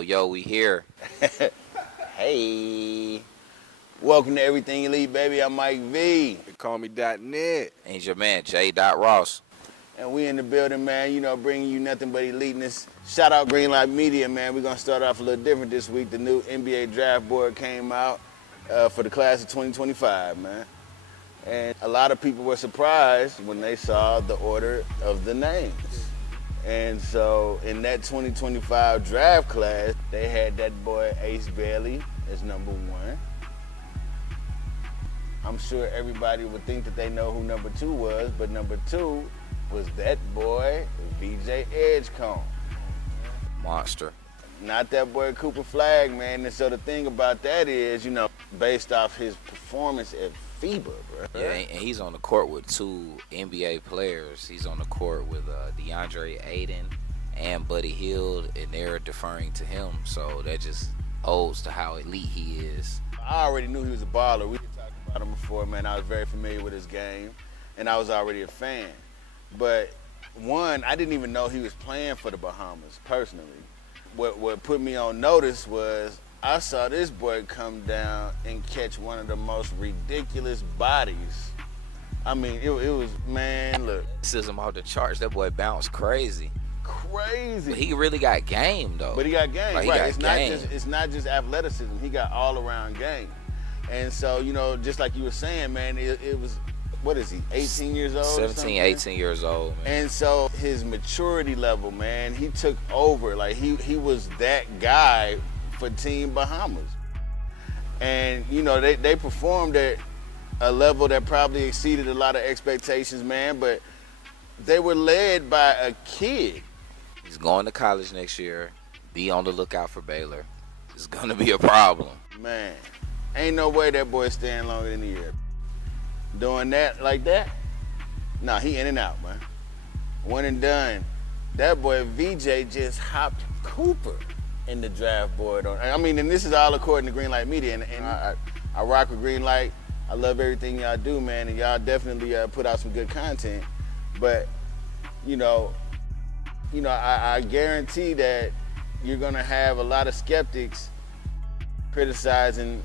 Yo, we here. Hey, welcome to Everything Elite, baby. I'm Mike V. They call me .net. And it's your man, J. Ross. And we in the building, man, bringing you nothing but eliteness. Shout out Greenlight Media, man. We're going to start off a little different this week. The new NBA draft board came out for the class of 2025, man. And a lot of people were surprised when they saw the order of the names. And so in that 2025 draft class, they had that boy Ace Bailey as number one. I'm sure everybody would think that they know who number two was, but number two was that boy, VJ Edgecombe. Monster. Not that boy Cooper Flag, man. And so the thing about that is, based off his performance at FIBA, bro. Yeah, and he's on the court with two NBA players. He's on the court with DeAndre Ayton and Buddy Hield, and they're deferring to him. So that just owes to how elite he is. I already knew he was a baller. We talked about him before, man. I was very familiar with his game, and I was already a fan. But one, I didn't even know he was playing for the Bahamas personally. What put me on notice was I saw this boy come down and catch one of the most ridiculous bodies. I mean, it was, man, look. This is him off the charts. That boy bounced crazy. Crazy. But he really got game, though. But he got game, like, right. Got It's not just athleticism. He got all around game. And so, just like you were saying, man, it was, what is he, 18 years old? 17, 18 years old, man. And so his maturity level, man, he took over. Like, he was that guy for Team Bahamas. And, they performed at a level that probably exceeded a lot of expectations, man, but they were led by a kid. He's going to college next year. Be on the lookout for Baylor. It's going to be a problem. Man, ain't no way that boy's staying longer than a year. Doing that like that? Nah, he in and out, man. One and done. That boy VJ just hopped Cooper in the draft board. And this is all according to Greenlight Media, and I rock with Greenlight. I love everything y'all do, man, and y'all definitely put out some good content. But, I guarantee that you're gonna have a lot of skeptics criticizing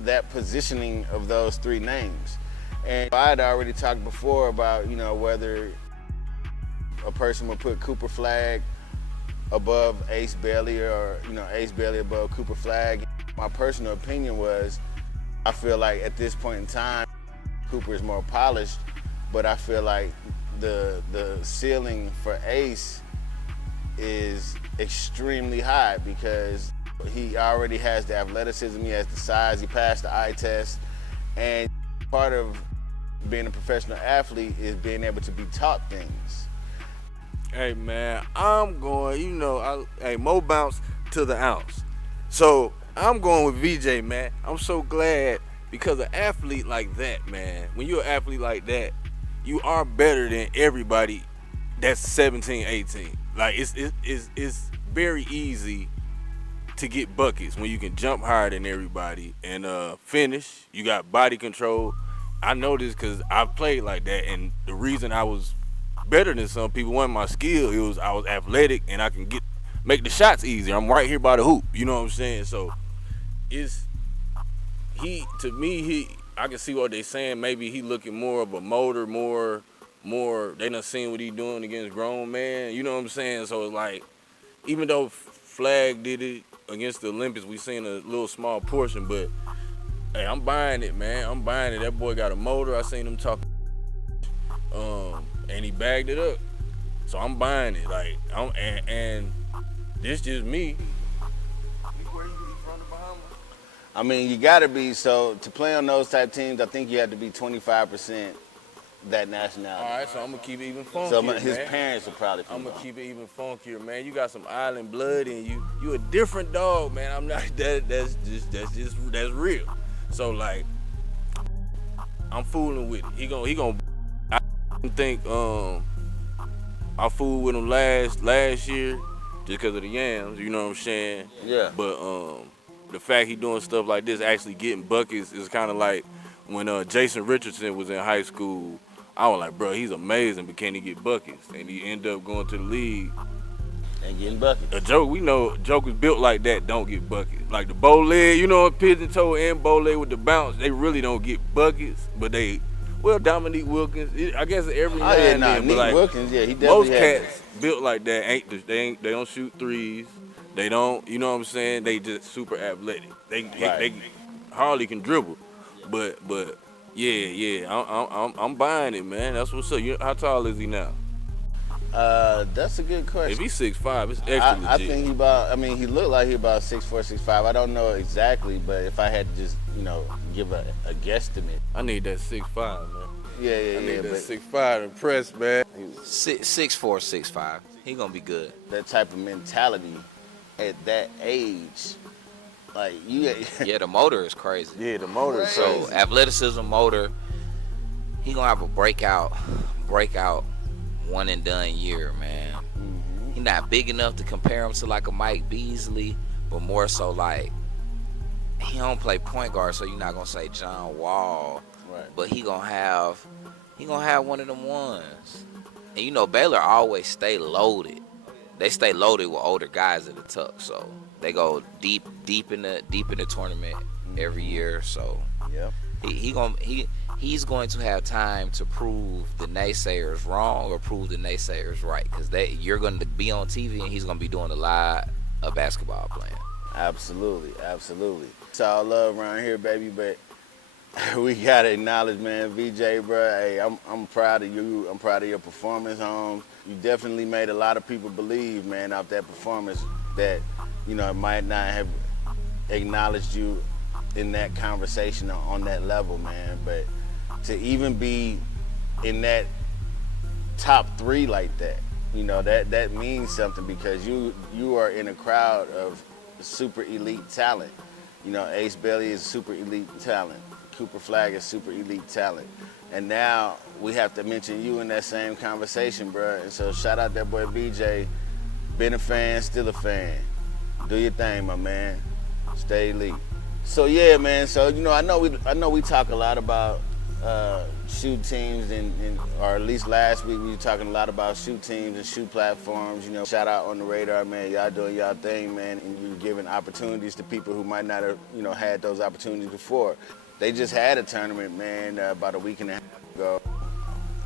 that positioning of those three names. And I had already talked before about, whether a person would put Cooper Flag above Ace Bailey or, Ace Bailey above Cooper Flag. My personal opinion was, I feel like at this point in time, Cooper is more polished, but I feel like the ceiling for Ace is extremely high because he already has the athleticism, he has the size, he passed the eye test, and part of being a professional athlete is being able to be taught things. Hey, man, I'm going, Mo bounce to the ounce. So I'm going with VJ, man. I'm so glad because an athlete like that, man, when you're an athlete like that, you are better than everybody that's 17, 18. Like, it's very easy to get buckets when you can jump higher than everybody and finish. You got body control. I know this because I've played like that, and the reason I was better than some people wasn't my skill. It was I was athletic and I can make the shots easier. I'm right here by the hoop. You know what I'm saying? So I can see what they're saying. Maybe he looking more of a motor, more. They done seen what he doing against grown man. You know what I'm saying? So it's like, even though Flag did it against the Olympics, we seen a little small portion, but hey, I'm buying it, man. I'm buying it. That boy got a motor. I seen him talk, and he bagged it up. So I'm buying it. Like, and this just me. Where you from, the Bahamas? You gotta be, so to play on those type teams, I think you have to be 25% that nationality. All right, so I'm gonna keep it even funkier. So his man. parents are probably from I'm gonna Bahamas. keep it even funkier, man. You got some island blood in you. You a different dog, man. I'm not that's real. So like, I'm fooling with it. He gonna. I think I fooled with him last year just because of the yams. You know what I'm saying? Yeah. But the fact he doing stuff like this, actually getting buckets, is kind of like when Jason Richardson was in high school. I was like, bro, he's amazing, but can he get buckets? And he ended up going to the league and getting buckets. A joke, we know jokers built like that don't get buckets. Like the bow leg, you know, pigeon toe and bow leg with the bounce, they really don't get buckets, but they, well, Dominique Wilkins, I guess every now and then, but like Wilkins, yeah, he definitely most had cats built like that they don't shoot threes, they don't, you know what I'm saying? They just super athletic. They hardly can dribble, but yeah, I'm buying it, man. That's what's up. How tall is he now? That's a good question. If he's 6'5", it's extra legit. I think he looked like he about 6'4", 6'5". I don't know exactly, but if I had to just, give a guesstimate. I need that 6'5", man. Yeah. I need that 6'5" impressed, man. 6'4", 6'5". He gonna be good. That type of mentality at that age, like you. Yeah, the motor is crazy. Yeah, the motor is So crazy. athleticism, motor, he gonna have a breakout one and done year, man. Mm-hmm. He not big enough to compare him to like a Mike Beasley, but more so like he don't play point guard, so you're not gonna say John Wall, Right. but he gonna have one of them ones. And Baylor always stay loaded. They stay loaded with older guys at the tuck, so they go deep in the tournament every year. So Yep. he's going to have time to prove the naysayers wrong or prove the naysayers right, because you're going to be on TV and he's going to be doing a lot of basketball playing. Absolutely. It's all love around here, baby, but we gotta acknowledge, man, VJ, bro. Hey, I'm proud of you. I'm proud of your performance, Holmes. You definitely made a lot of people believe, man, off that performance that, might not have acknowledged you in that conversation on that level, man. But to even be in that top 3 like that, that means something, because you are in a crowd of super elite talent. Ace Bailey is super elite talent. Cooper Flagg is super elite talent. And now we have to mention you in that same conversation, bro. And so shout out that boy VJ. Been a fan, still a fan. Do your thing, my man. Stay elite. So yeah, man. So I know we talk a lot about shoe teams, or at least last week we were talking a lot about shoe teams and shoe platforms. Shout out On the Radar, man. Y'all doing y'all thing, man, and you're giving opportunities to people who might not have had those opportunities before. They just had a tournament, man, about a week and a half ago,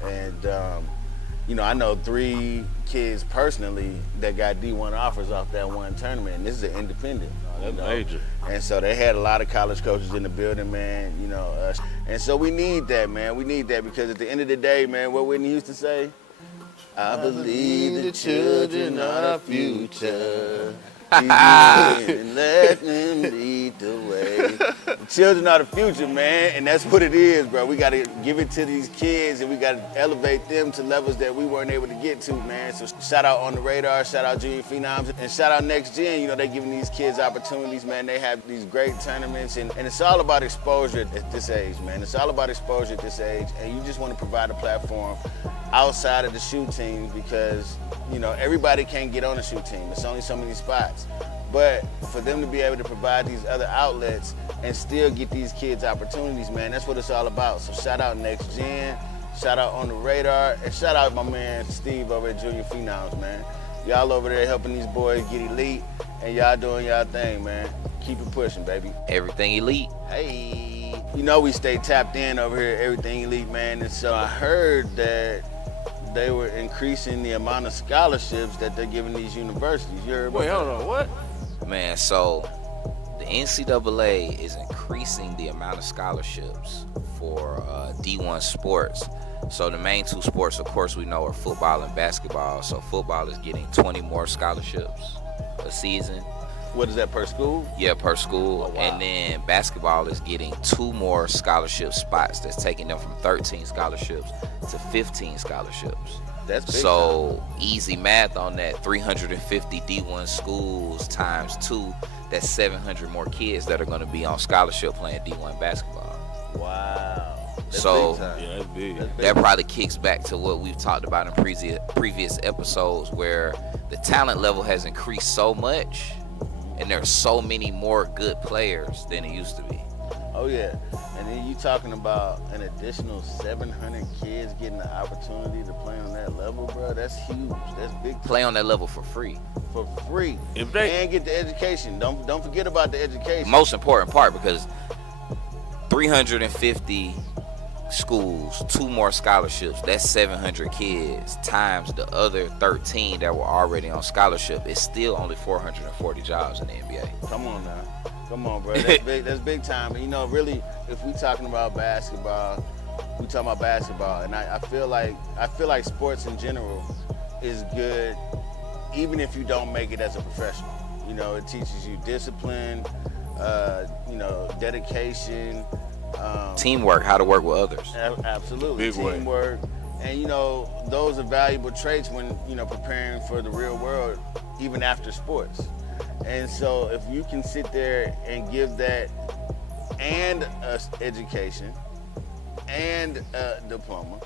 and I know 3 kids personally that got D1 offers off that one tournament, and this is an independent. That's major. And so they had a lot of college coaches in the building, man, and so we need that, man. We need that, because at the end of the day, man, what Whitney used to say, I believe the children are the future. And let them lead the way. The children are the future, man, and that's what it is, bro. We got to give it to these kids, and we got to elevate them to levels that we weren't able to get to, man. So shout out On the Radar, shout out Junior Phenoms, and shout out Next Gen. They giving these kids opportunities, man. They have these great tournaments, and it's all about exposure at this age, man. It's all about exposure at this age, and you just want to provide a platform outside of the shoe team, because everybody can't get on a shoe team. It's only so many spots. But for them to be able to provide these other outlets and still get these kids opportunities, man, that's what it's all about. So shout out Next Gen, shout out On the Radar, and shout out my man Steve over at Junior Phenoms, man. Y'all over there helping these boys get elite, and y'all doing y'all thing, man. Keep it pushing, baby. Everything elite. Hey. We stay tapped in over here, Everything Elite, man. And so I heard that they were increasing the amount of scholarships that they're giving these universities. You heard about Wait, that? hold on, what? Man, so the NCAA is increasing the amount of scholarships for D1 sports. So the main 2 sports, of course, we know are football and basketball. So football is getting 20 more scholarships a season. What is that, per school? Yeah, per school. Oh, wow. And then basketball is getting 2 more scholarship spots. That's taking them from 13 scholarships to 15 scholarships. That's big So easy math on that, 350 D1 schools times 2, that's 700 more kids that are going to be on scholarship playing D1 basketball. time. Wow. That's So- big time. Yeah, that's big. That's big. That probably kicks back to what we've talked about in previous episodes, where the talent level has increased so much and there's so many more good players than it used to be. Oh yeah, And then you talking about an additional 700 kids getting the opportunity to play on that level, bro. That's huge. That's big time. Play on that level for free. For free. If they and get the education. Don't forget about the education. The most important part, because 350 schools, 2 more scholarships, that's 700 kids times the other 13 that were already on scholarship. It's still only 440 jobs in the NBA. Come on now. Come on, bro. That's big. That's big time. And, you know, really, if we talking about basketball, we talking about basketball. And I feel like sports in general is good, even if you don't make it as a professional. You know, it teaches you discipline, you know, dedication, Teamwork, how to work with others. Absolutely. Big way. Teamwork. And, you know, those are valuable traits when, you know, preparing for the real world, even after sports. And so if you can sit there and give that and an education and a diploma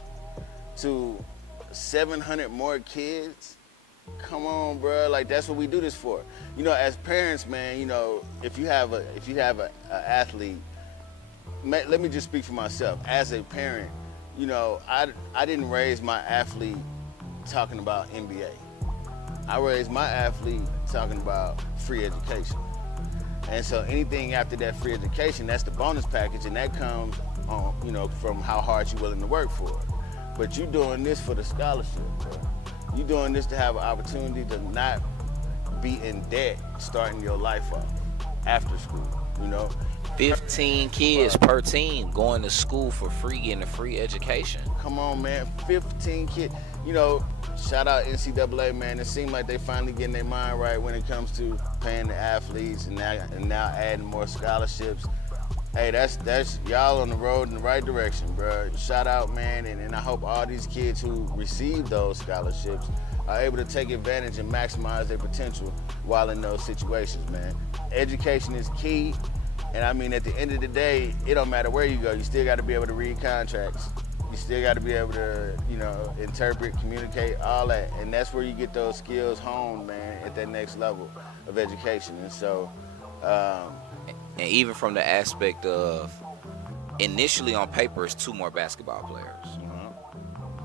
to 700 more kids, come on, bro. Like, that's what we do this for. You know, as parents, man, you know, if you have an athlete, let me just speak for myself. As a parent, you know, I didn't raise my athlete talking about NBA. I raised my athlete talking about free education. And so anything after that free education, that's the bonus package, and that comes on, you know, from how hard you're willing to work for it. But you doing this for the scholarship, bro. You doing this to have an opportunity to not be in debt starting your life off after school, you know? 15 kids per team going to school for free, getting a free education. Come on, man, 15 kids. You know, shout out NCAA, man. It seems like they finally getting their mind right when it comes to paying the athletes and now adding more scholarships. Hey, that's y'all on the road in the right direction, bro. Shout out, man, and I hope all these kids who receive those scholarships are able to take advantage and maximize their potential while in those situations, man. Education is key, and I mean, at the end of the day, it don't matter where you go. You still got to be able to read contracts. You still got to be able to, you know, interpret, communicate, all that. And that's where you get those skills honed, man, at that next level of education. And so, And even from the aspect of, initially on paper, it's 2 more basketball players.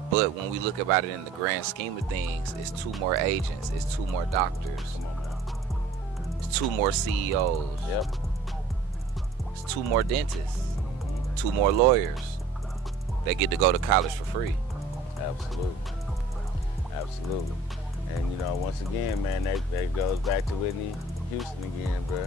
But when we look about it in the grand scheme of things, it's 2 more agents, it's 2 more doctors, come on, man. it's 2 more CEOs, Yep. it's 2 more dentists, 2 more lawyers that get to go to college for free. Absolutely. Absolutely. And, you know, once again, man, that goes back to Whitney Houston again, bro.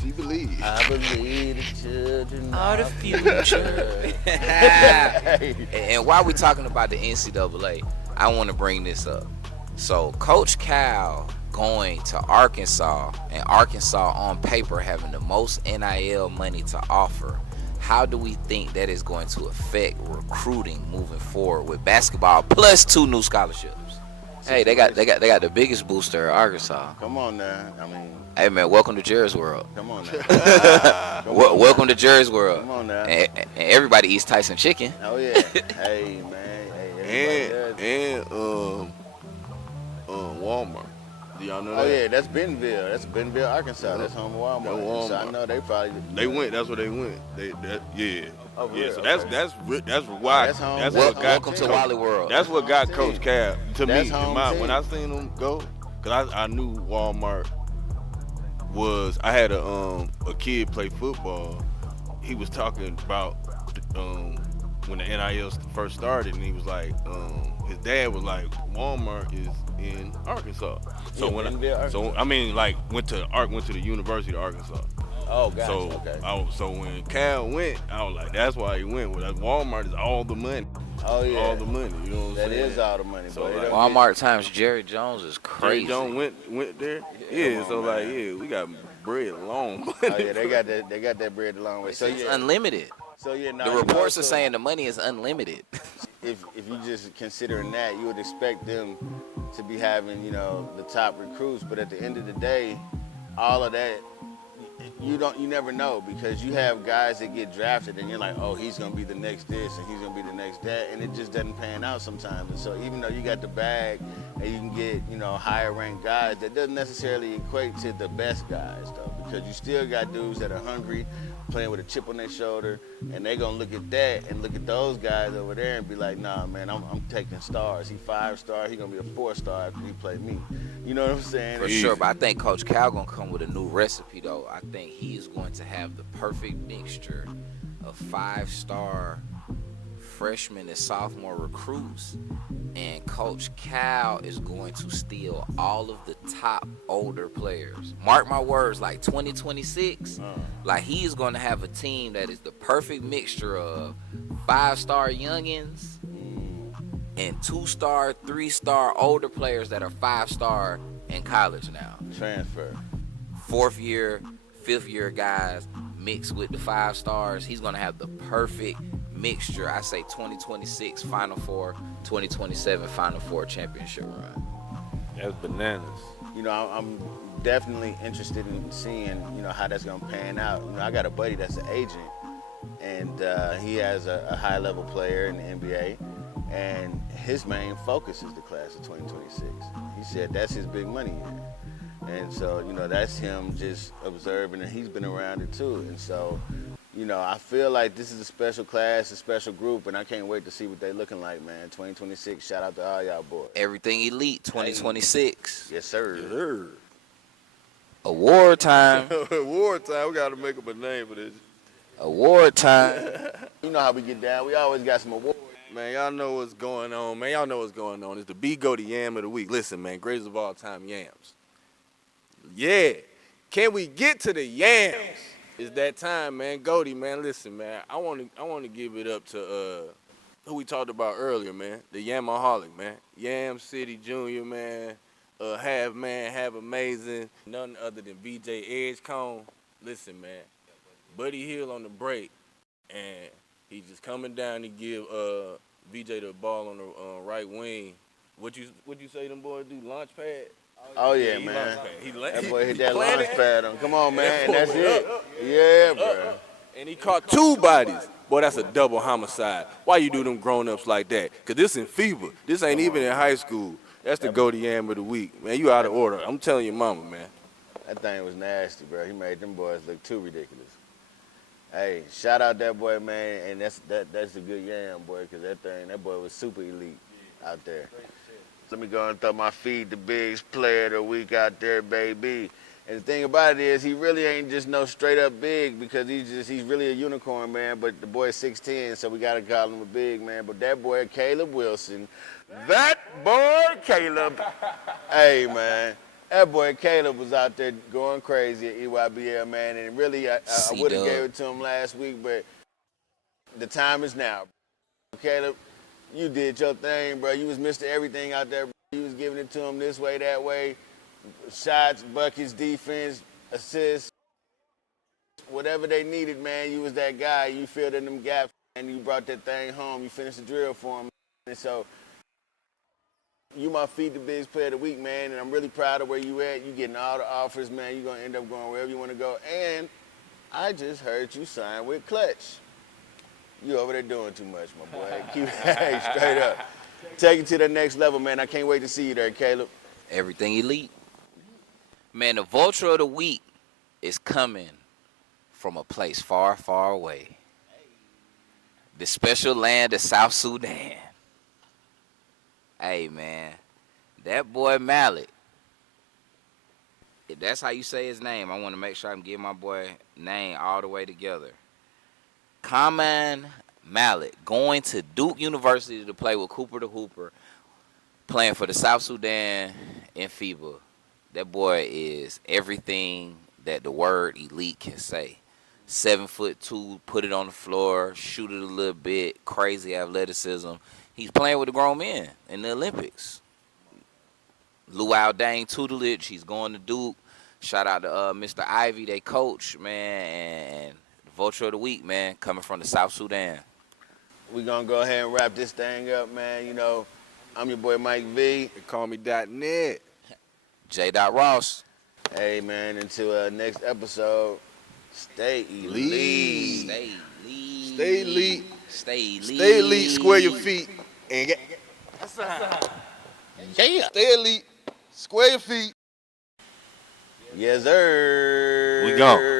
she believes. I believe the children Are the are future. Hey. And while we're talking about the NCAA, I want to bring this up. So Coach Cal going to Arkansas, and Arkansas on paper having the most NIL money to offer, how do we think that is going to affect recruiting moving forward with basketball plus 2 new scholarships? Hey, they got the biggest booster at Arkansas. Come on now. I mean, Hey man, welcome to Jerry's World. come on now. Welcome to Jerry's World. Come on now. And everybody eats Tyson chicken. Oh yeah. Hey man. Hey, everybody does. And Walmart. Do y'all know Oh that? yeah, that's Bentonville. That's Bentonville, Arkansas. That's home of Walmart. That Walmart. So I know they probably. They went. That's where they went. Yeah. Oh, for Yeah. real? So Okay. that's why. That's home- That's that's what home got. Welcome to team. Wally World. That's what got home Coach team. Cab to That's me. home team. When I seen him go, cause I knew Walmart was. I had a kid play football. He was talking about when the NIL first started, and he was like, his dad was like, Walmart is in Arkansas. So Yeah, when Bentonville, Arkansas. I mean, like went to the University of Arkansas. Oh, gotcha. So Okay. so when Cal went, I was like, that's why he went. Well, Walmart is all the money. Oh yeah. All the money. You know what I'm That saying? is all the money. So, boy. It like, don't Walmart times Jerry Jones is crazy. Jerry Jones went there. Yeah, Yeah, come so on, like, man. yeah, we got bread long. get- Oh yeah, they got that bread a long way. So It's yeah. unlimited. So yeah. No, The you know, reports are so saying the money is unlimited. if you just considering that, you would expect them to be having, you know, the top recruits. But at the end of the day, all of that, you never know, because you have guys that get drafted and you're like, oh, he's gonna be the next this and he's gonna be the next that, and it just doesn't pan out sometimes. And so even though you got the bag and you can get, higher ranked guys, that doesn't necessarily equate to the best guys, though, because you still got dudes that are hungry, playing with a chip on their shoulder, and they're going to look at that and look at those guys over there and be like, nah, man, I'm taking stars. He 5-star, he going to be a 4-star after he play me. You know what I'm saying? For sure, but I think Coach Cal going to come with a new recipe, though. I think he is going to have the perfect mixture of 5-star freshman and sophomore recruits, and Coach Cal is going to steal all of the top older players. Mark my words, like 2026, like he is going to have a team that is the perfect mixture of 5-star youngins and 2-star, 3-star older players that are 5-star in college now. Transfer. 4th year, 5th year guys mixed with the 5 stars. He's going to have the perfect mixture. I say 2026 Final Four, 2027 Final Four championship run. That's bananas. I'm definitely interested in seeing, how that's going to pan out. I got a buddy that's an agent, and he has a high-level player in the NBA, and his main focus is the class of 2026. He said that's his big money year. And so, that's him just observing, and he's been around it too. And so, I feel like this is a special class, a special group, and I can't wait to see what they're looking like, man. 2026, shout out to all y'all boys. Everything Elite 2026. Yes, sir. Yes, sir. Award time. Award time. We got to make up a name for this. Award time. You know how we get down. We always got some awards. Man, y'all know what's going on, man. Y'all know what's going on. It's the Go to Yam of the week. Listen, man, greatest of all time, yams. Yeah. Can we get to the yams? It's that time, man. Goldie, man, listen, man. I want to give it up to who we talked about earlier, man. The Yamaholic, man. Yam City Jr., man. Half amazing. None other than VJ Edgecombe. Listen, man. Buddy Hill on the break, and he's just coming down to give VJ the ball on the right wing. What you say them boys do? Launch pad? Oh, yeah, man. That boy hit that launch pad on. Come on, man. And that's it. Yeah, bro. And he caught 2 bodies. Boy, that's a double homicide. Why you do them grown-ups like that? Because this in FIBA. This ain't even in high school. That's the Go to Yam of the week. Man, you out of order. I'm telling your mama, man. That thing was nasty, bro. He made them boys look too ridiculous. Hey, shout out that boy, man. And that's a good yam, boy, because that boy was super elite out there. Let me go and throw my Feed the Bigs player of the week out there, baby. And the thing about it is, he really ain't just no straight up big, because he's really a unicorn, man. But the boy's 6'10", so we gotta call him a big, man. But that boy, Caleb Wilson, that boy, Caleb. Hey, man, that boy Caleb was out there going crazy at EYBL, man. And really, I would have gave it to him last week, but the time is now. Caleb, you did your thing, bro. You was Mr. Everything out there, bro. You was giving it to him this way, that way. Shots, buckets, defense, assists. Whatever they needed, man, you was that guy. You filled in them gaps, and you brought that thing home. You finished the drill for him. And so, you my Feed the Bigs player of the week, man, and I'm really proud of where you at. You getting all the offers, man. You're going to end up going wherever you want to go. And I just heard you sign with Clutch. You over there doing too much, my boy. Keep straight up. Take it to the next level, man. I can't wait to see you there, Caleb. Everything Elite. Man, the Vulture of the Week is coming from a place far, far away. The special land of South Sudan. Hey, man, that boy Malik, if that's how you say his name, I want to make sure I'm getting my boy name all the way together. Khaman Malik going to Duke University to play with Cooper the Hooper, playing for the South Sudan in FIBA. That boy is everything that the word elite can say. 7'2", put it on the floor, shoot it a little bit, crazy athleticism. He's playing with the grown men in the Olympics. Luau Dang tutelage. He's going to Duke. Shout out to Mr. Ivy, they coach, man, and Vulture of the Week, man, coming from the South Sudan. We're going to go ahead and wrap this thing up, man. You know, I'm your boy Mike V. They call me .net. J. Ross. Hey, man, until next episode, stay elite. Stay elite. Stay elite. Stay elite. Stay elite. Square your feet. And get. Yeah. Stay elite. Square your feet. Yes, sir. We gone.